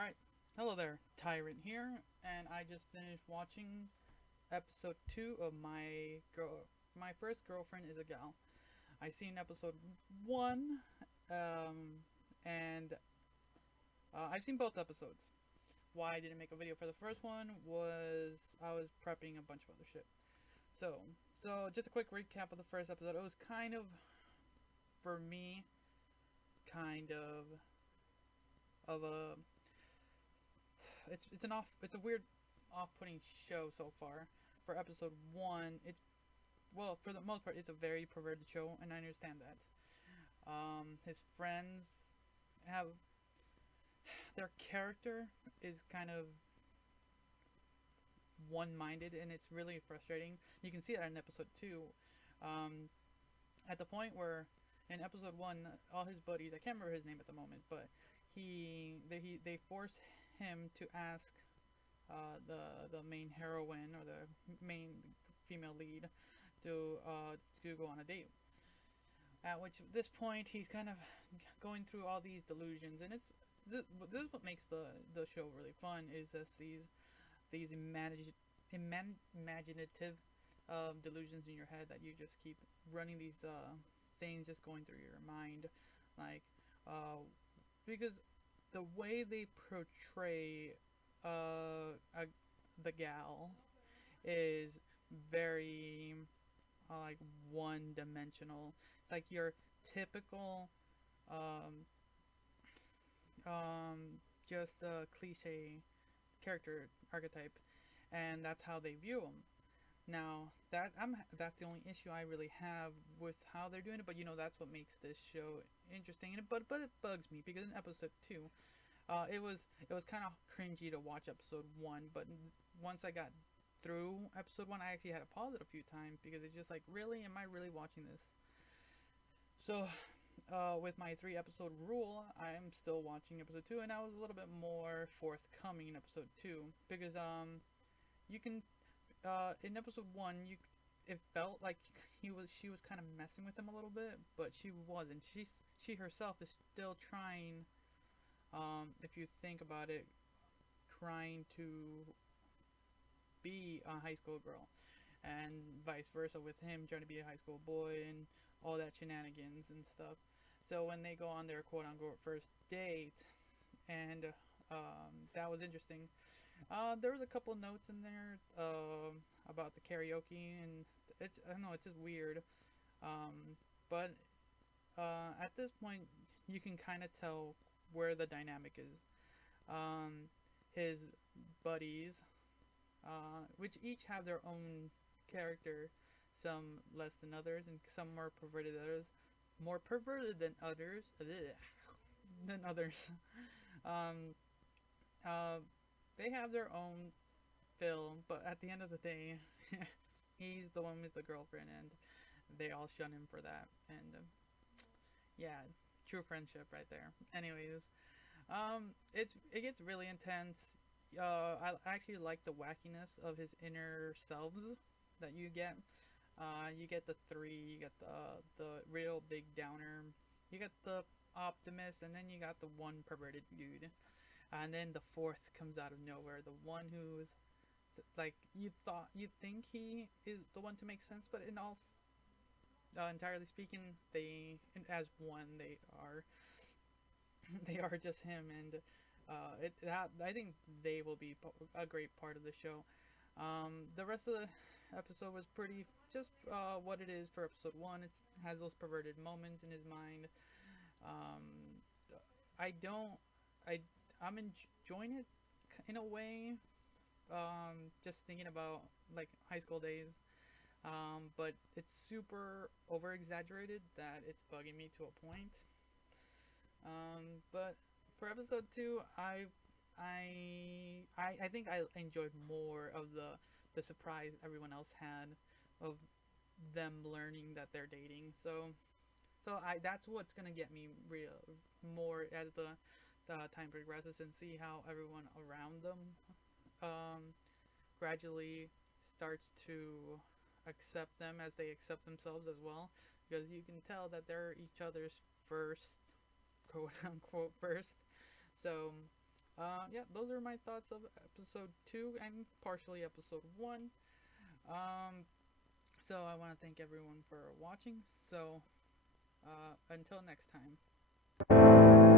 Alright, hello there, Tyrant here, and I just finished watching episode 2 of My First Girlfriend is a Gal. I seen episode 1, and I've seen both episodes. Why I didn't make a video for the first one was I was prepping a bunch of other shit. So, just a quick recap of the first episode. It was kind of, for me, kind of a it's a weird off-putting show so far. For episode 1, it's, well, for the most part it's a very perverted show, and I understand that. His friends have, their character is kind of one-minded, and it's really frustrating. You can see that in episode 2, at the point where in episode 1 all his buddies, I can't remember his name at the moment, but they force him to ask the main heroine, or the main female lead, to go on a date. At which this point he's kind of going through all these delusions, and this is what makes the show really fun, is just these imaginative delusions in your head that you just keep running these things just going through your mind, like because the way they portray the gal is very like one-dimensional. It's like your typical um, just a cliche character archetype, and that's how they view them. Now that's the only issue I really have with how they're doing it, but that's what makes this show interesting. But it bugs me because in episode 2, it was kind of cringy to watch episode 1, but once I got through episode 1, I actually had to pause it a few times because it's just like, really, am I really watching this? So with my 3 episode rule, I am still watching episode 2, and I was a little bit more forthcoming in episode 2 because you can in episode 1, it felt like she was kind of messing with him a little bit, but she wasn't. She herself is still trying, if you think about it, trying to be a high school girl, and vice versa with him trying to be a high school boy, and all that shenanigans and stuff. So when they go on their quote unquote first date, and that was interesting. There was a couple notes in there about the karaoke, and I don't know, it's just weird. But at this point, you can kind of tell where the dynamic is. His buddies, which each have their own character, some less than others, and some more perverted than others, than others. um, they have their own fill, but at the end of the day, he's the one with the girlfriend, and they all shun him for that. And yeah, true friendship right there. Anyways, it gets really intense. I actually like the wackiness of his inner selves that you get. You get the three. You get the real big downer. You get the optimist, and then you got the one perverted dude. And then the fourth comes out of nowhere. The one who's like, you think he is the one to make sense, but in all entirely speaking, as one, they are they are just him, and I think they will be a great part of the show. The rest of the episode was pretty just what it is for episode 1. It has those perverted moments in his mind. Um, I don't, I'm enjoying it in a way. Just thinking about like high school days. But it's super over exaggerated that it's bugging me to a point. But for episode 2, I think I enjoyed more of the surprise everyone else had of them learning that they're dating. So that's what's gonna get me real more as the time progresses, and see how everyone around them gradually starts to accept them as they accept themselves as well, because you can tell that they're each other's first, quote unquote first. So Yeah, those are my thoughts of episode 2 and partially episode 1. So I want to thank everyone for watching. So until next time.